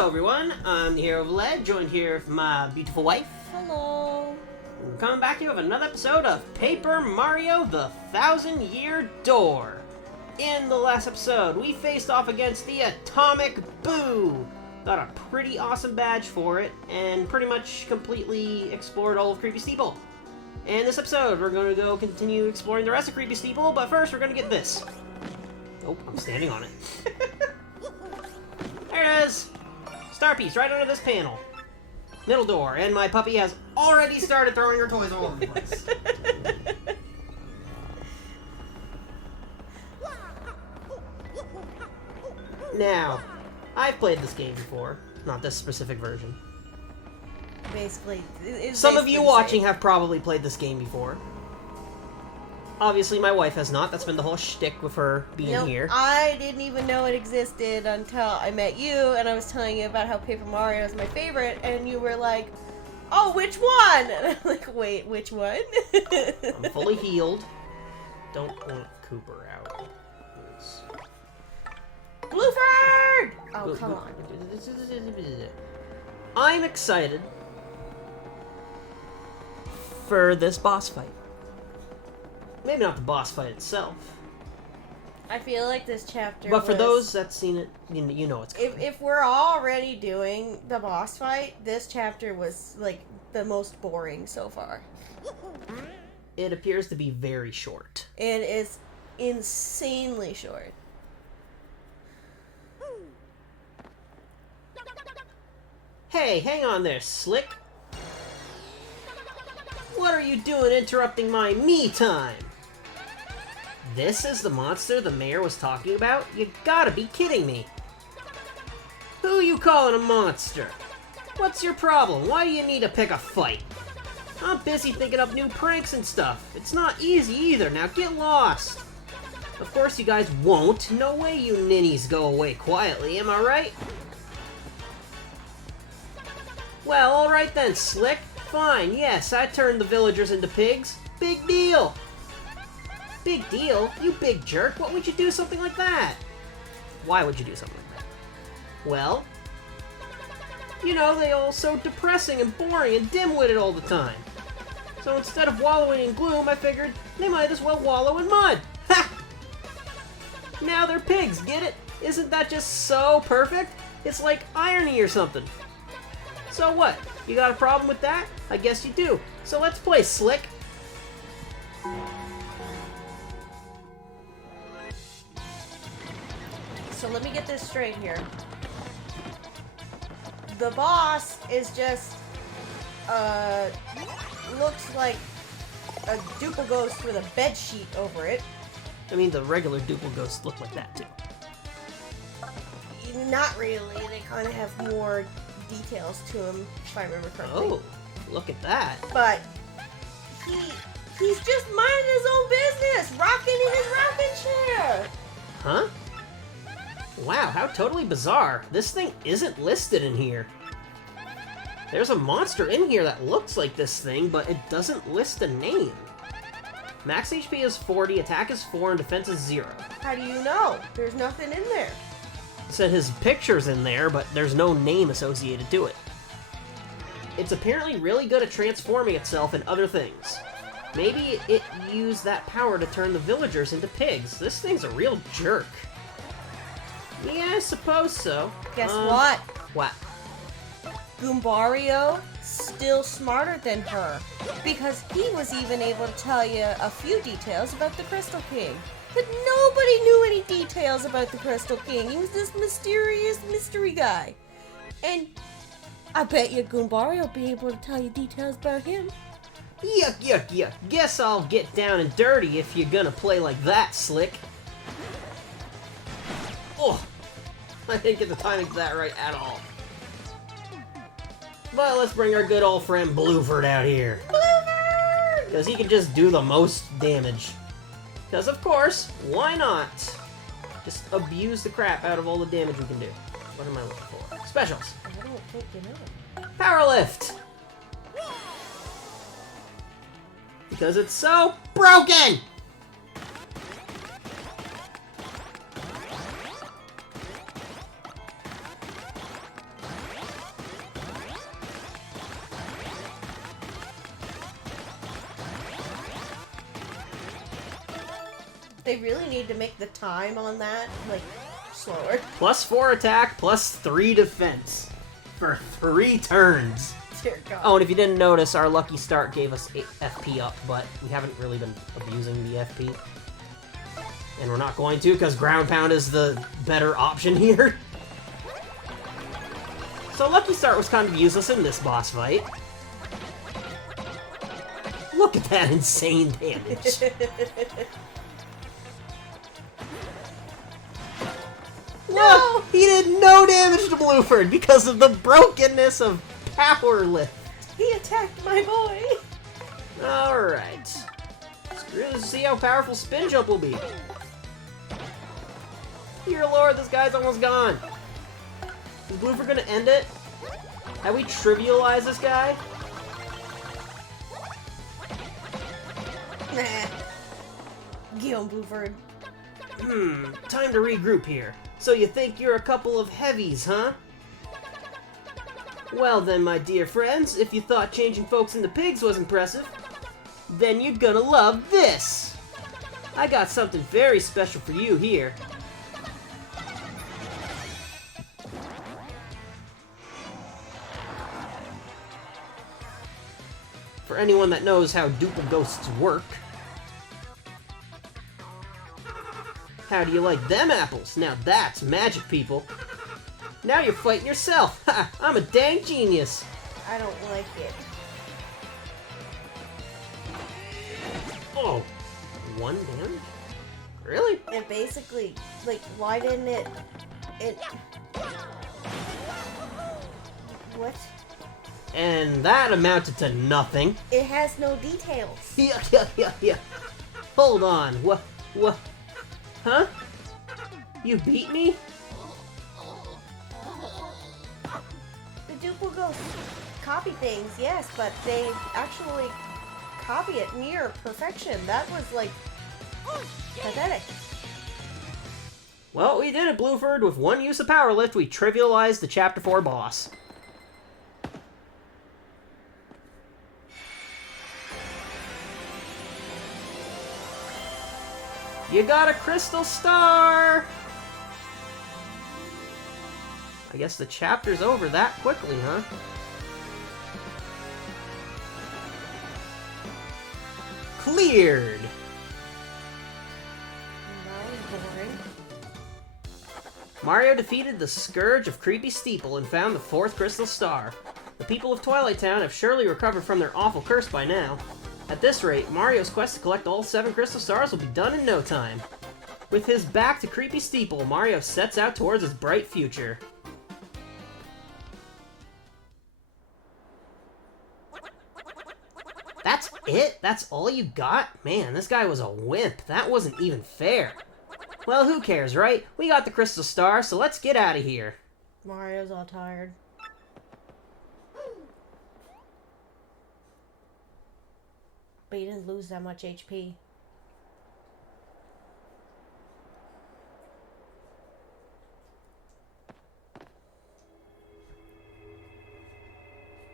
Hello everyone, I'm the Herooflead, joined here with my beautiful wife. Hello. We're coming back to you with another episode of Paper Mario the 1,000-Year Door. In the last episode, we faced off against the Atomic Boo. Got a pretty awesome badge for it, and pretty much completely explored all of Creepy Steeple. In this episode, we're going to go continue exploring the rest of Creepy Steeple, but first we're going to get this. Oh, I'm standing on it. There it is! Star piece right under this panel. Middle door, and my puppy has already started throwing her toys all over the place. Now, I've played this game before, not this specific version. Basically, some of you watching have probably played this game before. Obviously, my wife has not. That's been the whole shtick with her being here. I didn't even know it existed until I met you, and I was telling you about how Paper Mario is my favorite, and you were like, "Oh, which one?" And I'm like, "Wait, which one?" I'm fully healed. Don't want Cooper out. Blueford! Oh, come on. I'm excited for this boss fight. Maybe not the boss fight itself. I feel like this chapter But for those that's seen it, you know it's coming. If we're already doing the boss fight, this chapter was, like, the most boring so far. It appears to be very short. It is insanely short. Hey, hang on there, Slick. What are you doing interrupting my me time? This is the monster the mayor was talking about? You gotta be kidding me. Who you calling a monster? What's your problem? Why do you need to pick a fight? I'm busy thinking up new pranks and stuff. It's not easy either. Now get lost. Of course you guys won't. No way you ninnies go away quietly, am I right? Well, alright then, Slick. Fine, yes, I turned the villagers into pigs. Big deal. Big deal? You big jerk. What would you do something like that? Why would you do something like that? Well, you know, they all so depressing and boring and dim-witted all the time. So instead of wallowing in gloom, I figured they might as well wallow in mud. Ha! Now they're pigs, get it? Isn't that just so perfect? It's like irony or something. So what? You got a problem with that? I guess you do. So let's play, Slick. So let me get this straight here. The boss is just, looks like a duple ghost with a bed sheet over it. I mean, the regular duple ghosts look like that, too. Not really. They kind of have more details to him, if I remember correctly. Oh, look at that. But he's just minding his own business, rocking in his rocking chair. Huh? Wow, how totally bizarre. This thing isn't listed in here. There's a monster in here that looks like this thing, but it doesn't list a name. Max HP is 40, attack is 4, and defense is 0. How do you know? There's nothing in there. It said his picture's in there, but there's no name associated to it. It's apparently really good at transforming itself and other things. Maybe it used that power to turn the villagers into pigs. This thing's a real jerk. Yeah, I suppose so. Guess what? What? Goombario still smarter than her, because he was even able to tell you a few details about the Crystal King. But nobody knew any details about the Crystal King. He was this mysterious mystery guy. And I bet you Goombario will be able to tell you details about him. Yuck, yuck, yuck. Guess I'll get down and dirty if you're gonna play like that, Slick. Oh, I didn't get the timing to that right at all. But let's bring our good old friend Blueford out here. Blueford! Because he can just do the most damage. Because, of course, why not? Just abuse the crap out of all the damage we can do. What am I looking for? Specials. I don't think you know. Power Lift. Because it's so broken! They really need to make the time on that, like, slower. +4 attack, +3 defense. For 3 turns. Dear God. Oh, and if you didn't notice, our lucky start gave us 8 FP up, but we haven't really been abusing the FP. And we're not going to, because ground pound is the better option here. So lucky start was kind of useless in this boss fight. Look at that insane damage. No! He did no damage to Blueford because of the brokenness of Power Lift. He attacked my boy! Alright. Let's see how powerful Spin Jump will be. Dear Lord, this guy's almost gone. Is Blueford gonna end it? Have we trivialized this guy? Nah. Guillaume Blueford. Time to regroup here. So you think you're a couple of heavies, huh? Well then, my dear friends, if you thought changing folks into pigs was impressive, then you're gonna love this! I got something very special for you here. For anyone that knows how duple ghosts work. How do you like them apples? Now that's magic, people. Now you're fighting yourself. Ha! I'm a dang genius. I don't like it. Oh, 1 damage? Really? And basically, like, why didn't it... What? And that amounted to nothing. It has no details. Yeah. Hold on. What? Huh? You beat me? The duple ghosts copy things, yes, but they actually copy it near perfection. That was, like, pathetic. Well, we did it, Blueford. With 1 use of Power Lift, we trivialized the Chapter 4 boss. You got a crystal star! I guess the chapter's over that quickly, huh? Cleared! That was boring. Mario defeated the Scourge of Creepy Steeple and found the 4th crystal star. The people of Twilight Town have surely recovered from their awful curse by now. At this rate, Mario's quest to collect all 7 crystal stars will be done in no time. With his back to Creepy Steeple, Mario sets out towards his bright future. That's it? That's all you got? Man, this guy was a wimp. That wasn't even fair. Well, who cares, right? We got the crystal star, so let's get out of here. Mario's all tired. But he didn't lose that much HP.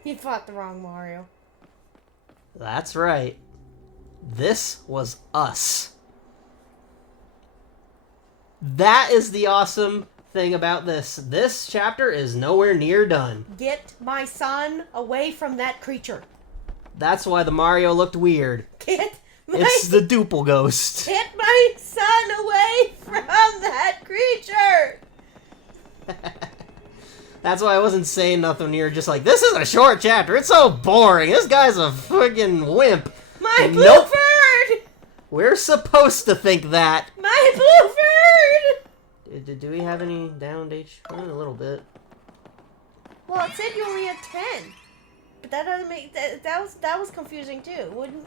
He fought the wrong Mario. That's right. This was us. That is the awesome thing about this. This chapter is nowhere near done. Get my son away from that creature. That's why the Mario looked weird. Get my, It's the duple ghost. get my son away from that creature. That's why I wasn't saying nothing. You're just like, this is a short chapter. It's so boring. This guy's a friggin' wimp. My Nope. Blueford! We're supposed to think that. My Blueford! Do we have any downed HP? A little bit. Well, it said you only had 10. But that doesn't make... That was confusing, too. Wouldn't...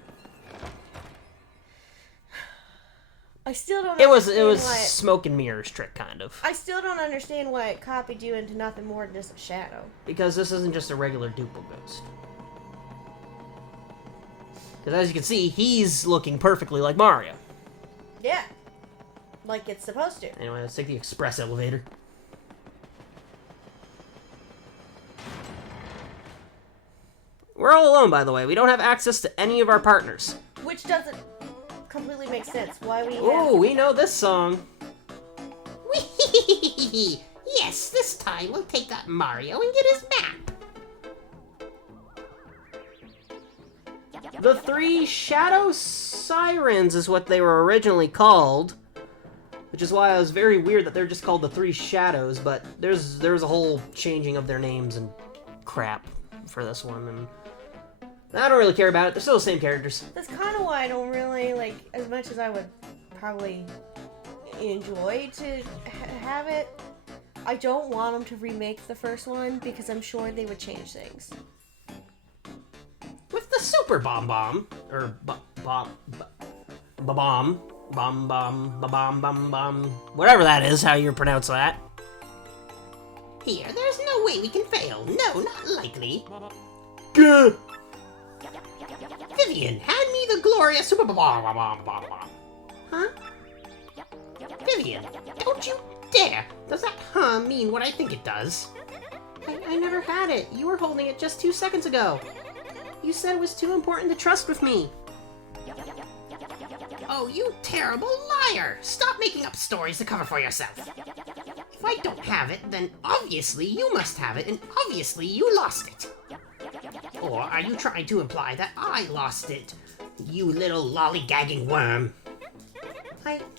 I still don't It was why smoke and mirrors trick, kind of. I still don't understand why it copied you into nothing more than just a shadow. Because this isn't just a regular duple ghost. Because as you can see, he's looking perfectly like Mario. Yeah. Like it's supposed to. Anyway, let's take the express elevator. We're all alone, by the way. We don't have access to any of our partners. Which doesn't completely makes sense. Why we Oh, we know this song. Whee! Yes, this time we'll take out Mario and get his map. The Three Shadow Sirens is what they were originally called. Which is why I was very weird that they're just called the Three Shadows, but there's a whole changing of their names and crap for this one, and I don't really care about it. They're still the same characters. That's kind of why I don't really, like, as much as I would probably enjoy to have it, I don't want them to remake the first one because I'm sure they would change things. With the Super Bomb Bomb, or Bomb, whatever that is, how you pronounce that. Here, there's no way we can fail. No, not likely. Gah! Vivian, hand me the glorious super Huh? Vivian, don't you dare! Does that mean what I think it does? I never had it. You were holding it just 2 seconds ago. You said it was too important to trust with me. Oh, you terrible liar! Stop making up stories to cover for yourself. If I don't have it, then obviously you must have it, and obviously you lost it. Or are you trying to imply that I lost it, you little lollygagging worm?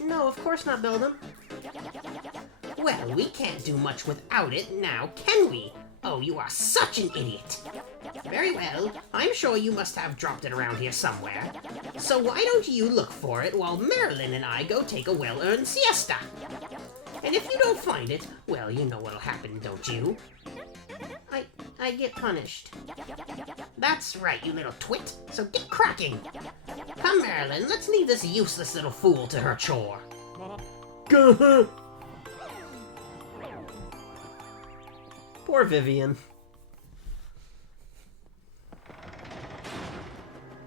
No, of course not, Beldum. Well, we can't do much without it now, can we? Oh, you are such an idiot. Very well, I'm sure you must have dropped it around here somewhere. So why don't you look for it while Marilyn and I go take a well-earned siesta? And if you don't find it, well, you know what'll happen, don't you? I get punished. That's right, you little twit, so get cracking. Come, Marilyn, let's leave this useless little fool to her chore. Gah! Poor Vivian.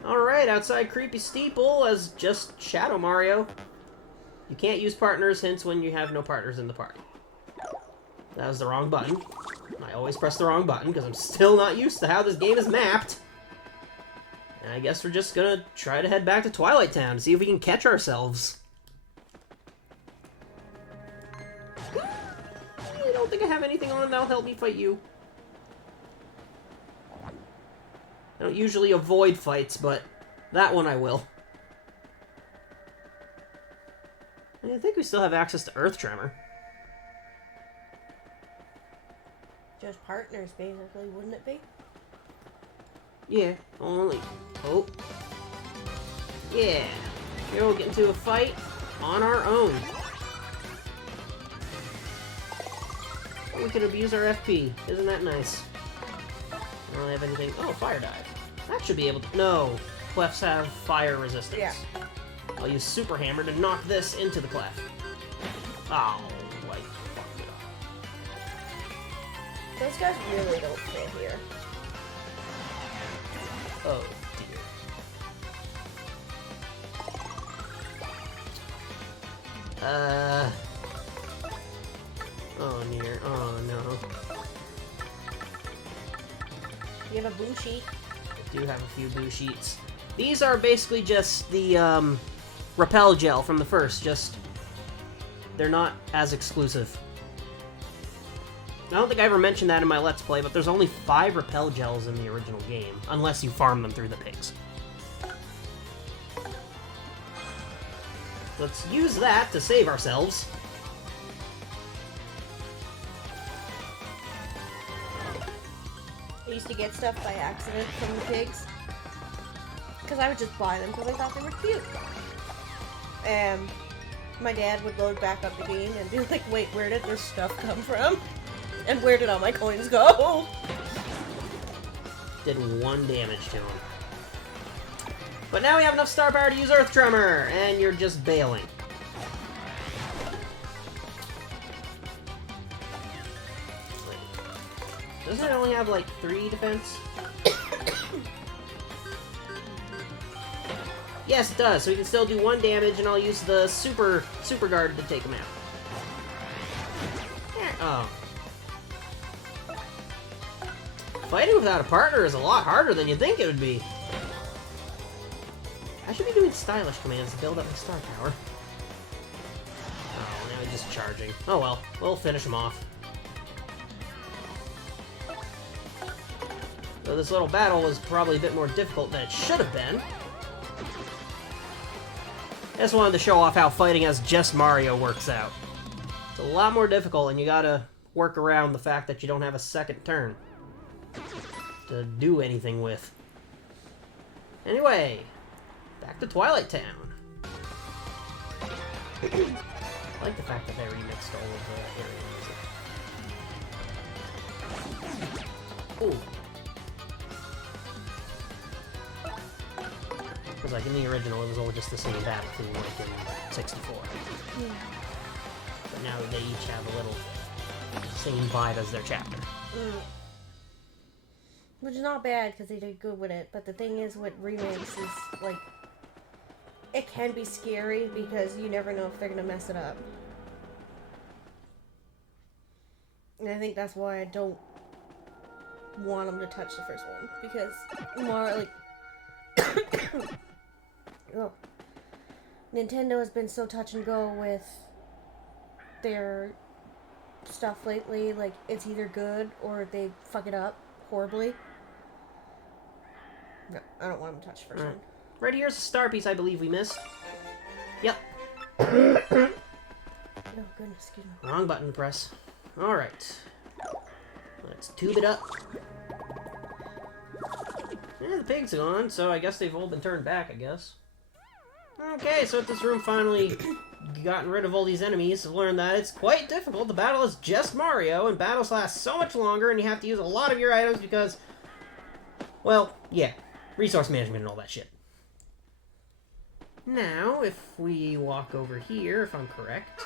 Alright, outside Creepy Steeple as just Shadow Mario. You can't use partners hints when you have no partners in the party. That was the wrong button. I always press the wrong button because I'm still not used to how this game is mapped. And I guess we're just gonna try to head back to Twilight Town to see if we can catch ourselves. I don't think I have anything on that'll help me fight you. I don't usually avoid fights, but that one I will. I think we still have access to Earth Tremor. Just partners, basically, wouldn't it be? Yeah, only. Oh. Yeah. Here we'll get into a fight on our own. We can abuse our FP. Isn't that nice? I don't have anything. Oh, Fire Dive. That should be able to. No. Clefs have fire resistance. Yeah. I'll use Super Hammer to knock this into the clef. Oh, I fucked it up. Those guys really don't fit here. Oh, dear. Oh, near. Oh, no. You have a blue sheet. I do have a few blue sheets. These are basically just the, Repel Gel from the first, just... They're not as exclusive. I don't think I ever mentioned that in my Let's Play, but there's only 5 Repel Gels in the original game, unless you farm them through the pigs. Let's use that to save ourselves. I used to get stuff by accident from the pigs. Because I would just buy them because I thought they were cute. And my dad would load back up the game and be like, wait, where did this stuff come from? And where did all my coins go? Did 1 damage to him. But now we have enough star power to use Earth Tremor, and you're just bailing. Doesn't it only have like 3 defense? Yes, it does. So we can still do 1 damage, and I'll use the super guard to take him out. Oh. Fighting without a partner is a lot harder than you think it would be. I should be doing stylish commands to build up my star power. Oh, now he's just charging. Oh well, we'll finish him off. So this little battle was probably a bit more difficult than it should have been. I just wanted to show off how fighting as just Mario works out. It's a lot more difficult, and you gotta work around the fact that you don't have a second turn to do anything with. Anyway, back to Twilight Town. I like the fact that they remixed all of the areas. Ooh. Because like in the original, it was all just the same battle theme like in 64. Yeah. But now they each have a little same vibe as their chapter. Which is not bad because they did good with it. But the thing is with remakes is like it can be scary because you never know if they're gonna mess it up. And I think that's why I don't want them to touch the first one because more like. Oh. Nintendo has been so touch and go with their stuff lately. Like, it's either good or they fuck it up horribly. No, I don't want them to touch the first one. Right here's a star piece I believe we missed. Yep. Oh, goodness, excuse me. Wrong button to press. Alright. Let's tube it up. Yeah, the pig's gone, so I guess they've all been turned back, I guess. Okay, so at this room finally gotten rid of all these enemies, I've learned that it's quite difficult to battle as just Mario, and battles last so much longer, and you have to use a lot of your items because, well, yeah, resource management and all that shit. Now, if we walk over here, if I'm correct...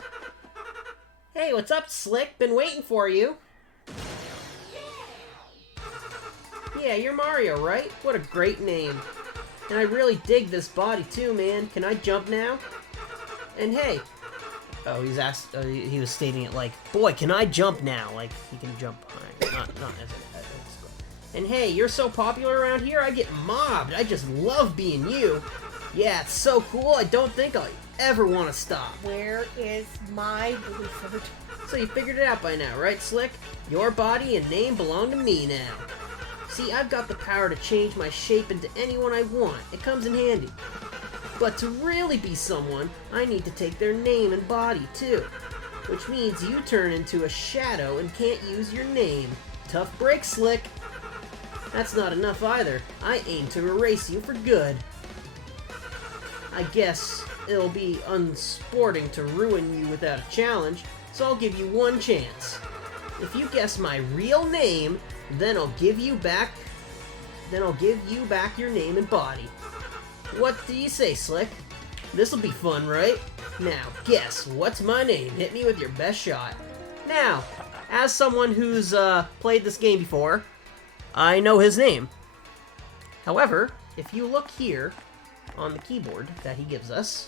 Hey, what's up, Slick? Been waiting for you. Yeah, you're Mario, right? What a great name. And I really dig this body too, man. Can I jump now? And hey... Oh, he was stating it like, boy, can I jump now? Like, he can jump high. Not as and hey, you're so popular around here, I get mobbed. I just love being you. Yeah, it's so cool, I don't think I'll ever want to stop. Where is my Blueford? So you figured it out by now, right, Slick? Your body and name belong to me now. See, I've got the power to change my shape into anyone I want. It comes in handy. But to really be someone, I need to take their name and body, too. Which means you turn into a shadow and can't use your name. Tough break, Slick. That's not enough either. I aim to erase you for good. I guess it'll be unsporting to ruin you without a challenge, so I'll give you one chance. If you guess my real name, then I'll give you back your name and body. What do you say, Slick? This'll be fun, right? Now, guess, what's my name? Hit me with your best shot. Now, as someone who's played this game before, I know his name. However, if you look here on the keyboard that he gives us,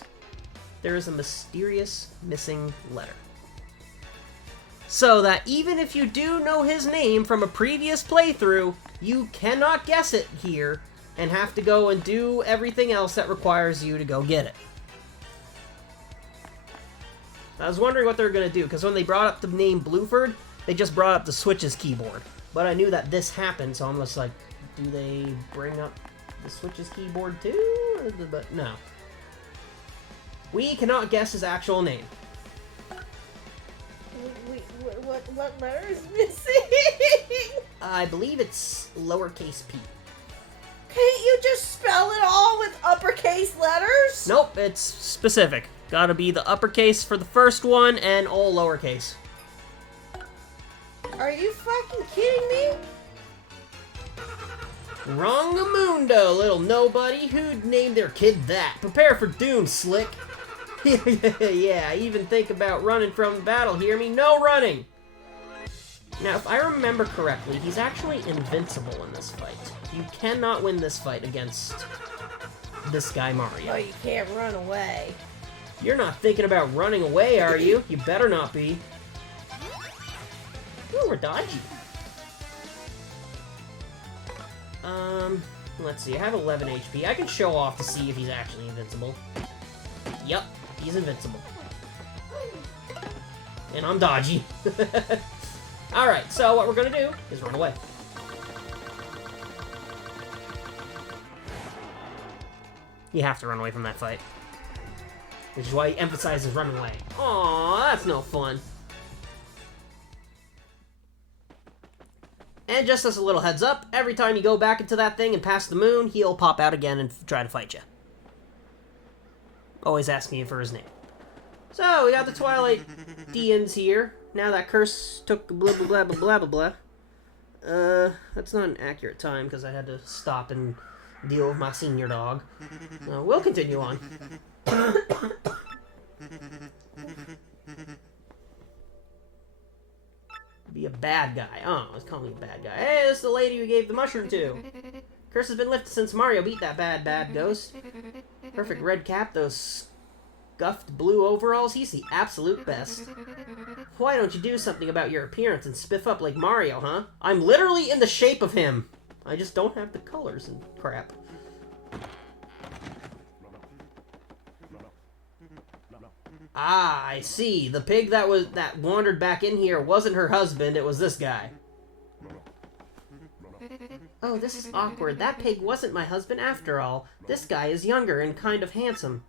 there is a mysterious missing letter. So that even if you do know his name from a previous playthrough, you cannot guess it here and have to go and do everything else that requires you to go get it. I was wondering what they were going to do, because when they brought up the name Blueford, they just brought up the Switch's keyboard. But I knew that this happened, so I'm just like, do they bring up the Switch's keyboard too? But no. We cannot guess his actual name. Wait, what letter is missing? I believe it's lowercase p. Can't you just spell it all with uppercase letters? Nope, it's specific. Gotta be the uppercase for the first one and all lowercase. Are you fucking kidding me? Wrong-a-mundo, little nobody. Who'd name their kid that? Prepare for doom, Slick. Yeah, even think about running from the battle, hear me? No running! Now, if I remember correctly, he's actually invincible in this fight. You cannot win this fight against this guy Mario. Oh, you can't run away. You're not thinking about running away, are you? You better not be. Ooh, we're dodgy. Let's see, I have 11 HP. I can show off to see if he's actually invincible. Yep, he's invincible. And I'm dodgy. Alright, so what we're gonna do is run away. You have to run away from that fight. Which is why he emphasizes running away. Aw, that's no fun. And just as a little heads up, every time you go back into that thing and pass the moon, he'll pop out again and try to fight you. Always ask me for his name. So, we got the Twilight Deans here. Now that curse took blah blah blah blah blah blah blah. That's not an accurate time because I had to stop and deal with my senior dog. We'll continue on. Be a bad guy. Oh, let's call me a bad guy. Hey, this is the lady we gave the mushroom to. Curse has been lifted since Mario beat that bad ghost. Perfect red cap, those scuffed blue overalls. He's the absolute best. Why don't you do something about your appearance and spiff up like Mario, huh? I'm literally in the shape of him. I just don't have the colors and crap. Ah, I see. The pig that wandered back in here wasn't her husband, it was this guy. Oh, this is awkward. That pig wasn't my husband after all. This guy is younger and kind of handsome.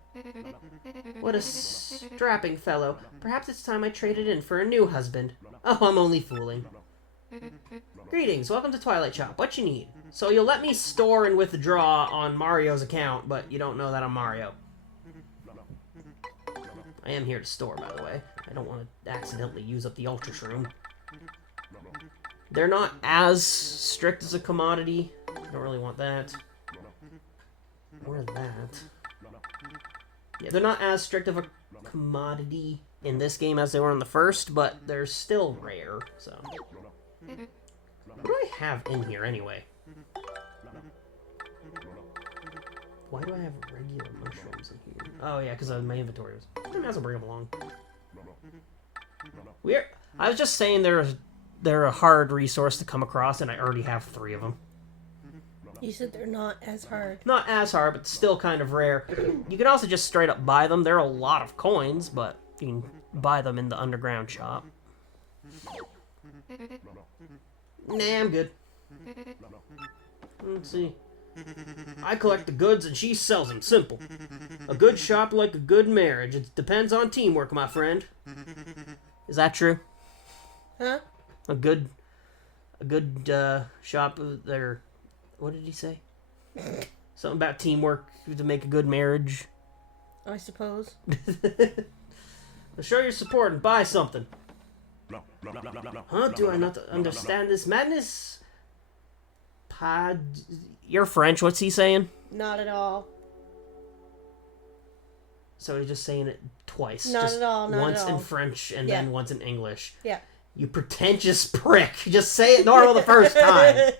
What a strapping fellow. Perhaps it's time I traded in for a new husband. Oh, I'm only fooling. Greetings, welcome to Twilight Shop. What you need? So you'll let me store and withdraw on Mario's account, but you don't know that I'm Mario. I am here to store, by the way. I don't want to accidentally use up the Ultra Shroom. They're not as strict as a commodity. I don't really want that. Or that. Yeah, they're not as strict of a commodity in this game as they were in the first, but they're still rare, so. What do I have in here, anyway? Why do I have regular mushrooms in here? Oh, yeah, because my inventory was... I might as well bring them along. I was just saying they're a hard resource to come across, and I already have 3 of them. You said they're not as hard. Not as hard, but still kind of rare. You can also just straight up buy them. They're a lot of coins, but you can buy them in the underground shop. Nah, I'm good. Let's see. I collect the goods and she sells them. Simple. A good shop like a good marriage. It depends on teamwork, my friend. Is that true? Huh? A good shop there. What did he say? Something about teamwork to make a good marriage. I suppose. Show your support and buy something. Huh? Do I not understand this madness? You're French. What's he saying? Not at all. So he's just saying it twice. Not just at all. Not once at all. in French and then once in English. Yeah. You pretentious prick. Just say it normal the first time.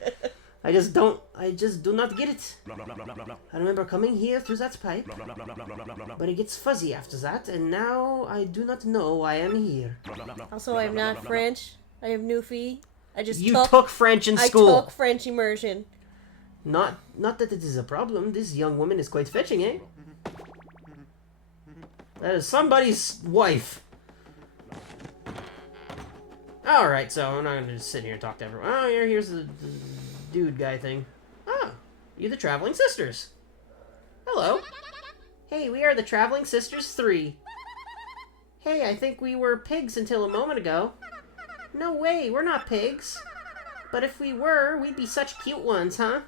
I just do not get it. I remember coming here through that pipe, but it gets fuzzy after that, and now I do not know why I'm here. Also, I'm not French. I am Newfie. You took French in school. I took French immersion. Not that it is a problem. This young woman is quite fetching, eh? That is somebody's wife. Alright, so I'm not going to just sit here and talk to everyone. Oh, here's the dude guy thing. Oh, you're the Traveling Sisters. Hello. Hey, we are the Traveling Sisters 3. Hey, I think we were pigs until a moment ago. No way, we're not pigs. But if we were, we'd be such cute ones, huh?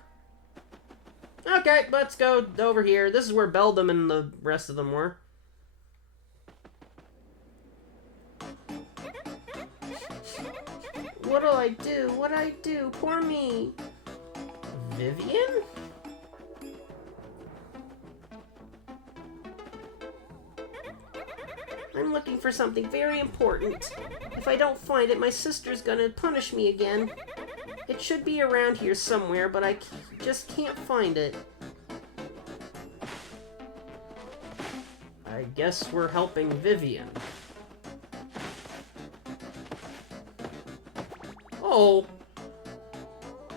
Okay, let's go over here. This is where Beldam and the rest of them were. What'll I do? What'd I do? Poor me. Vivian? I'm looking for something very important. If I don't find it, my sister's gonna punish me again. It should be around here somewhere, but I just can't find it. I guess we're helping Vivian. Oh!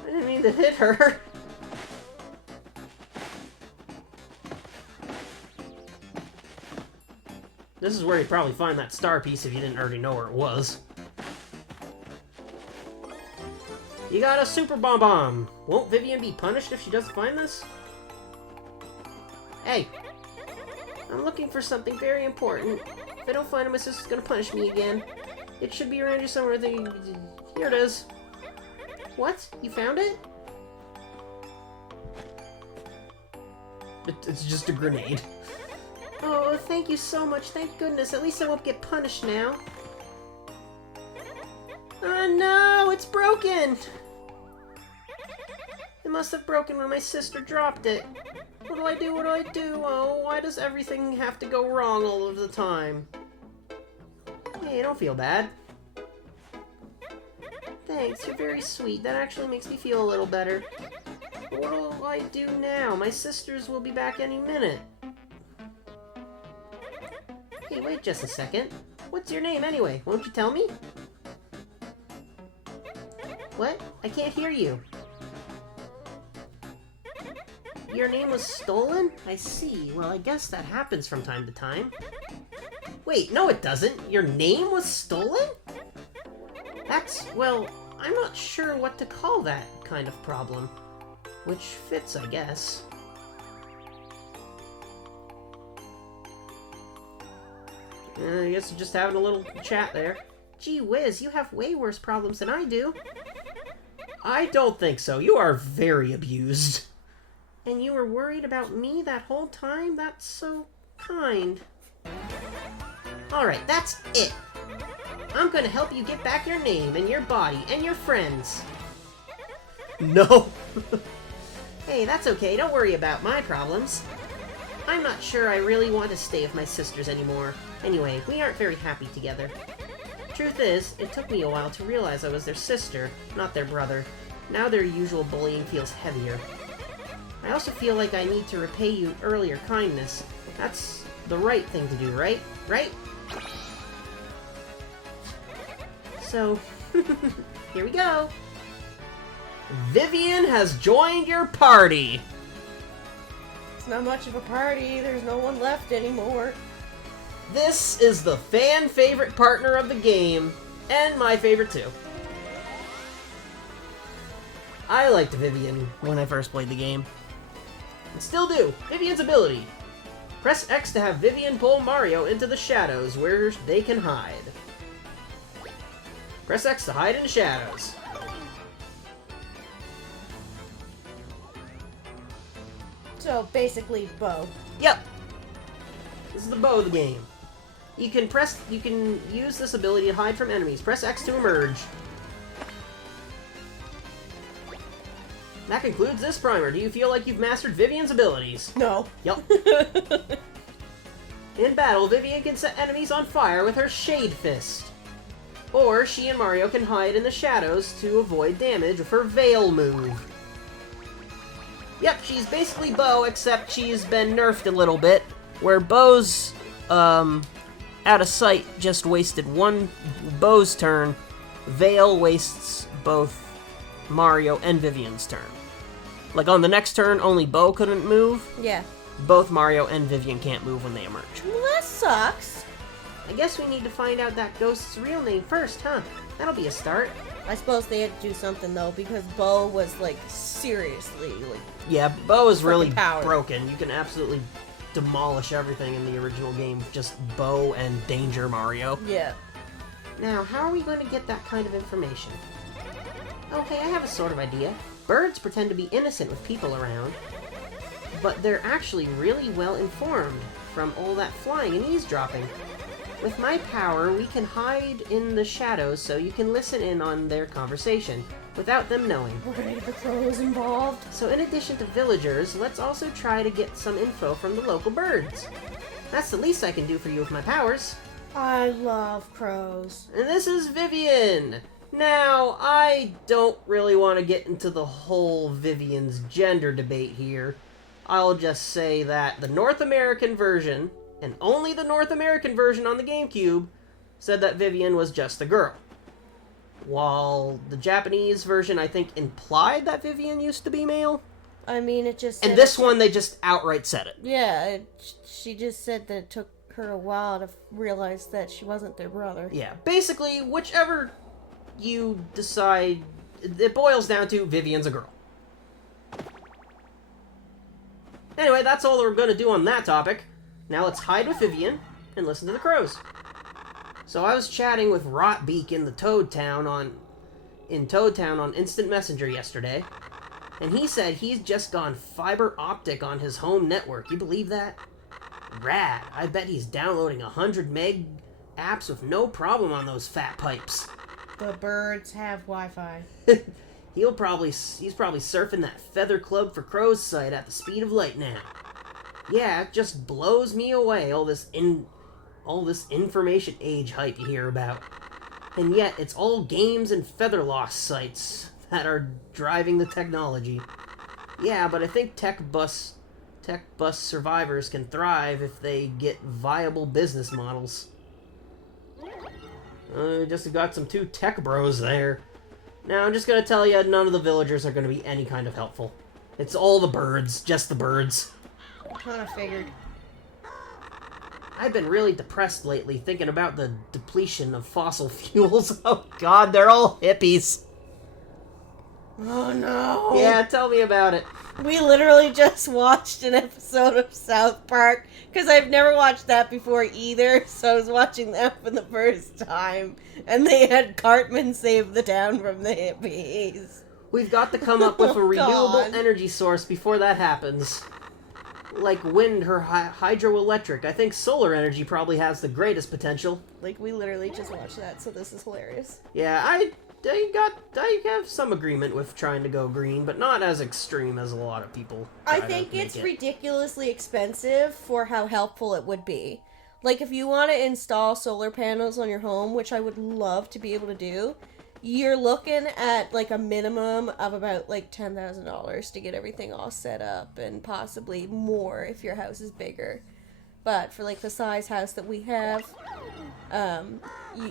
I didn't mean to hit her. This is where you'd probably find that star piece if you didn't already know where it was. You got a super bomb. Won't Vivian be punished if she doesn't find this? Hey, I'm looking for something very important. If I don't find it, my sister's gonna punish me again. It should be around here somewhere. Here it is. What? You found it? It's just a grenade. Oh, thank you so much. Thank goodness. At least I won't get punished now. Oh no, it's broken! It must have broken when my sister dropped it. What do I do? What do I do? Oh, why does everything have to go wrong all of the time? Hey, don't feel bad. Thanks, you're very sweet. That actually makes me feel a little better. But what do I do now? My sisters will be back any minute. Hey, wait just a second. What's your name anyway? Won't you tell me? What? I can't hear you. Your name was stolen? I see. Well, I guess that happens from time to time. Wait, no it doesn't. Your name was stolen? That's, well, I'm not sure what to call that kind of problem. Which fits, I guess. I guess you're just having a little chat there. Gee whiz, you have way worse problems than I do. I don't think so. You are very abused. And you were worried about me that whole time? That's so kind. Alright, that's it. I'm gonna help you get back your name and your body and your friends. No. Hey, that's okay. Don't worry about my problems. I'm not sure I really want to stay with my sisters anymore. Anyway, we aren't very happy together. Truth is, it took me a while to realize I was their sister, not their brother. Now their usual bullying feels heavier. I also feel like I need to repay you earlier kindness. That's the right thing to do, right? Right? So, here we go. Vivian has joined your party. It's not much of a party. There's no one left anymore. This is the fan favorite partner of the game, and my favorite too. I liked Vivian when I first played the game. And still do. Vivian's ability. Press X to have Vivian pull Mario into the shadows where they can hide. Press X to hide in the shadows. So basically, bow. Yep. This is the bow of the game. You can use this ability to hide from enemies. Press X to emerge. That concludes this primer. Do you feel like you've mastered Vivian's abilities? No. Yep. In battle, Vivian can set enemies on fire with her Shade Fist. Or she and Mario can hide in the shadows to avoid damage with her Veil move. Yep, she's basically Bow, except she's been nerfed a little bit, where Bow's, out of sight just wasted one Bow's turn. Veil wastes both Mario and Vivian's turn. Like, on the next turn, only Bow couldn't move. Yeah. Both Mario and Vivian can't move when they emerge. Well, that sucks. I guess we need to find out that ghost's real name first, huh? That'll be a start. I suppose they had to do something, though, because Bo was, like, seriously, like... Yeah, Bow is really powered. broken. You can absolutely demolish everything in the original game with just Bow and Danger Mario. Yeah. Now, how are we going to get that kind of information? Oh, hey, I have a sort of idea. Birds pretend to be innocent with people around, but they're actually really well informed from all that flying and eavesdropping. With my power, we can hide in the shadows so you can listen in on their conversation without them knowing. We're gonna get the crows involved. So in addition to villagers, let's also try to get some info from the local birds. That's the least I can do for you with my powers. I love crows. And this is Vivian! Now, I don't really want to get into the whole Vivian's gender debate here. I'll just say that the North American version, and only the North American version on the GameCube, said that Vivian was just a girl. While the Japanese version, I think, implied that Vivian used to be male. I mean, it just... And this one, they just outright said it. Yeah, she just said that it took her a while to realize that she wasn't their brother. Yeah, basically, whichever you decide, it boils down to Vivian's a girl. Anyway, that's all we're going to do on that topic. Now let's hide with Vivian and listen to the crows. So I was chatting with Rotbeak in Toad Town on Instant Messenger yesterday, and he said he's just gone fiber optic on his home network. You believe that? Rad. I bet he's downloading 100 meg apps with no problem on those fat pipes. The birds have Wi-Fi. He's probably surfing that Feather Club for Crows site at the speed of light now. Yeah, it just blows me away, all this information age hype you hear about. And yet, it's all games and feather loss sites that are driving the technology. Yeah, but I think tech bus survivors can thrive if they get viable business models. Just got some two tech bros there. Now, I'm just going to tell you, none of the villagers are going to be any kind of helpful. It's all the birds, just the birds. I kind of figured. I've been really depressed lately, thinking about the depletion of fossil fuels. Oh god, they're all hippies. Oh no. Yeah, tell me about it. We literally just watched an episode of South Park, because I've never watched that before either, so I was watching that for the first time, and they had Cartman save the town from the hippies. We've got to come up with a renewable God. energy source before that happens. Like wind or hydroelectric. I think solar energy probably has the greatest potential. Like, we literally just watched that, so this is hilarious. Yeah, I have some agreement with trying to go green, but not as extreme as a lot of people. I think it's ridiculously expensive for how helpful it would be. Like, if you want to install solar panels on your home, which I would love to be able to do, you're looking at, like, a minimum of about, like, $10,000 to get everything all set up, and possibly more if your house is bigger. But for, like, the size house that we have,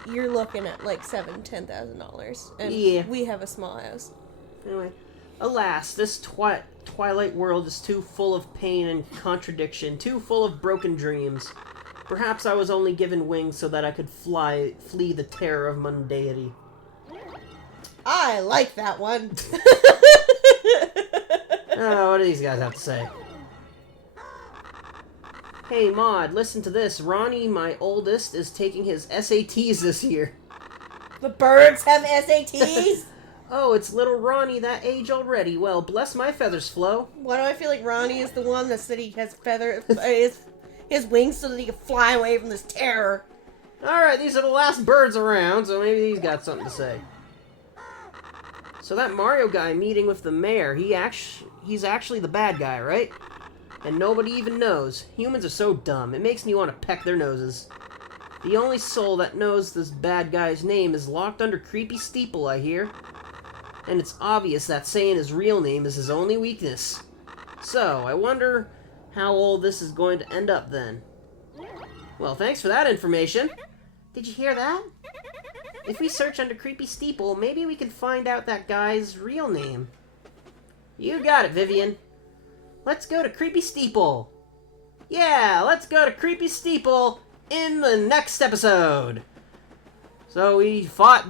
you're looking at, like, $10,000. And yeah. We have a small house. Anyway, alas, this Twilight world is too full of pain and contradiction, too full of broken dreams. Perhaps I was only given wings so that I could flee the terror of mundanity. I like that one. Oh, what do these guys have to say? Hey, Maud, listen to this. Ronnie, my oldest, is taking his SATs this year. The birds have SATs? Oh, it's little Ronnie that age already. Well, bless my feathers, Flo. Why do I feel like Ronnie is the one that said he has his wings so that he can fly away from this terror? Alright, these are the last birds around, so maybe he's got something to say. So that Mario guy meeting with the mayor, he's actually the bad guy, right? And nobody even knows. Humans are so dumb, it makes me want to peck their noses. The only soul that knows this bad guy's name is locked under creepy steeple, I hear. And it's obvious that saying his real name is his only weakness. So, I wonder how all this is going to end up then. Well, thanks for that information. Did you hear that? If we search under creepy steeple, maybe we can find out that guy's real name. You got it, Vivian. Let's go to creepy steeple. Yeah, let's go to creepy steeple in the next episode. So we fought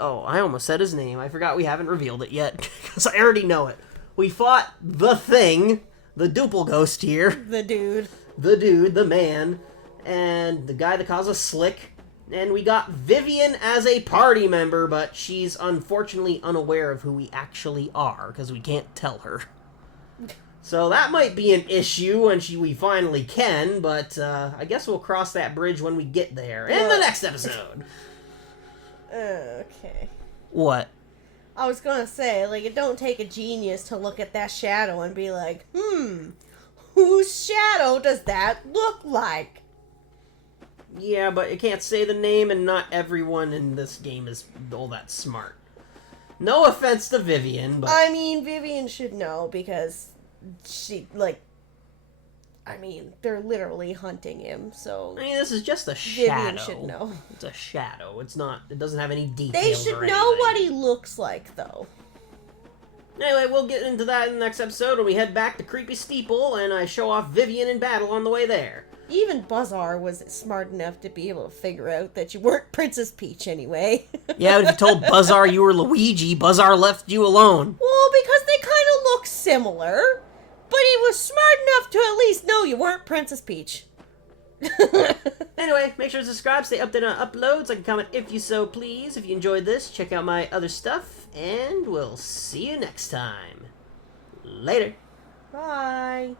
I almost said his name. I forgot we haven't revealed it yet, because I already know it. We fought the thing, the duple ghost here. The dude, the man, and the guy that calls us Slick. And we got Vivian as a party member, but she's unfortunately unaware of who we actually are, because we can't tell her. So that might be an issue when we finally can, but I guess we'll cross that bridge when we get there in the next episode. Okay. What? I was gonna say, like, it don't take a genius to look at that shadow and be like, whose shadow does that look like? Yeah, but you can't say the name, and not everyone in this game is all that smart. No offense to Vivian, but... I mean, Vivian should know, because she, like... I mean, they're literally hunting him, so... I mean, this is just a shadow. Vivian should know. It's a shadow. It's not... It doesn't have any details They should or know anything. what he looks like, though. Anyway, we'll get into that in the next episode when we head back to Creepy Steeple, and I show off Vivian in battle on the way there. Even Buzzar was smart enough to be able to figure out that you weren't Princess Peach anyway. Yeah, but if you told Buzzar you were Luigi, Buzzar left you alone. Well, because they kind of look similar. But he was smart enough to at least know you weren't Princess Peach. Anyway, make sure to subscribe, stay updated on uploads, like and comment if you so please. If you enjoyed this, check out my other stuff, and we'll see you next time. Later. Bye.